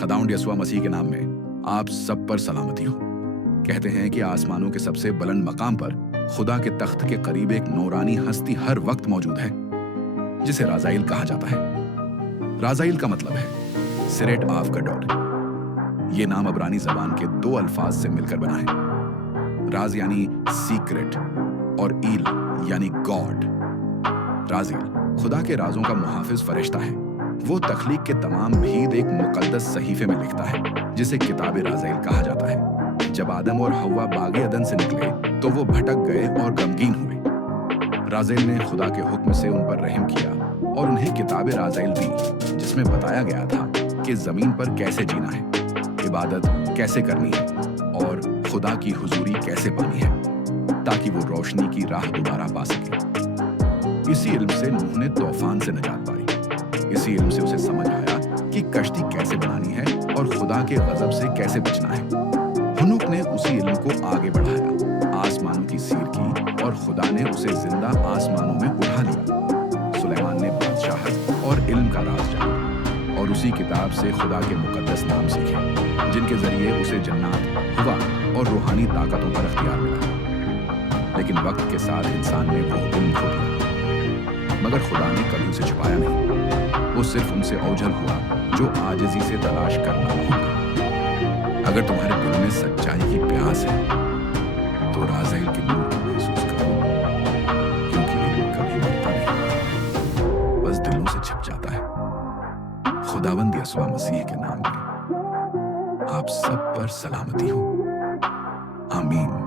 खुदावंद यीशु मसीह के नाम में आप सब पर सलामती हो। कहते हैं कि आसमानों के सबसे बुलंद मकाम पर खुदा के तख्त के करीब एक नूरानी हस्ती हर वक्त मौजूद है, जिसे राज़ाइल कहा जाता है। राज़ाइल का मतलब है सिरेट आफ का डॉट। ये नाम अब्रानी जबान के दो अल्फाज से मिलकर बना है। राज यानी सीक्रेट और ईल यानी गॉड। राज़ील खुदा के राजों का मुहाफिज फरिश्ता है। वो तख्लीक के तमाम भीद एक मुकद्दस सहीफे में लिखता है, जिसे किताब राज़ाइल कहा जाता है। जब आदम और हव्वा बागे अदन से निकले तो वो भटक गए और गमगीन हुए। राज़ाइल ने खुदा के हुक्म से उन पर रहम किया और उन्हें किताब राज़ाइल दी, जिसमें बताया गया था कि जमीन पर कैसे जीना है, इबादत कैसे करनी है और खुदा की हुजूरी कैसे पानी है, ताकि वो रोशनी की राह दोबारा पा सके। इसी इल्म से नूह ने तूफान से निजात पाई। इसी इल्म से उसे समझ आया कि कश्ती कैसे बनानी है और खुदा के गजब से कैसे बचना है। हनूक ने उसी इल्म को आगे बढ़ाया, आसमानों की सीर की और खुदा ने उसे जिंदा आसमानों में उठा लिया। सुलेमान ने बादशाहत और इल्म का राज जाना और उसी किताब से खुदा के मुकद्दस नाम सीखे, जिनके जरिए उसे जन्नत, हुआ और रूहानी ताकतों पर अख्तियार मिला। लेकिन वक्त के साथ इंसान ने वो इल्म खो दिया, मगर खुदा ने कभी उसे छुपाया नहीं। वो सिर्फ उनसे ओझल हुआ जो आजिज़ी से तलाश करना होगा। अगर तुम्हारे दिल में सच्चाई की प्यास है तो राज़ाइल के नूर को महसूस करो, क्योंकि इल्म कभी मरता नहीं, बस दिलों से छिप जाता है। खुदावंद यीशु मसीह के नाम में आप सब पर सलामती हो। आमीन।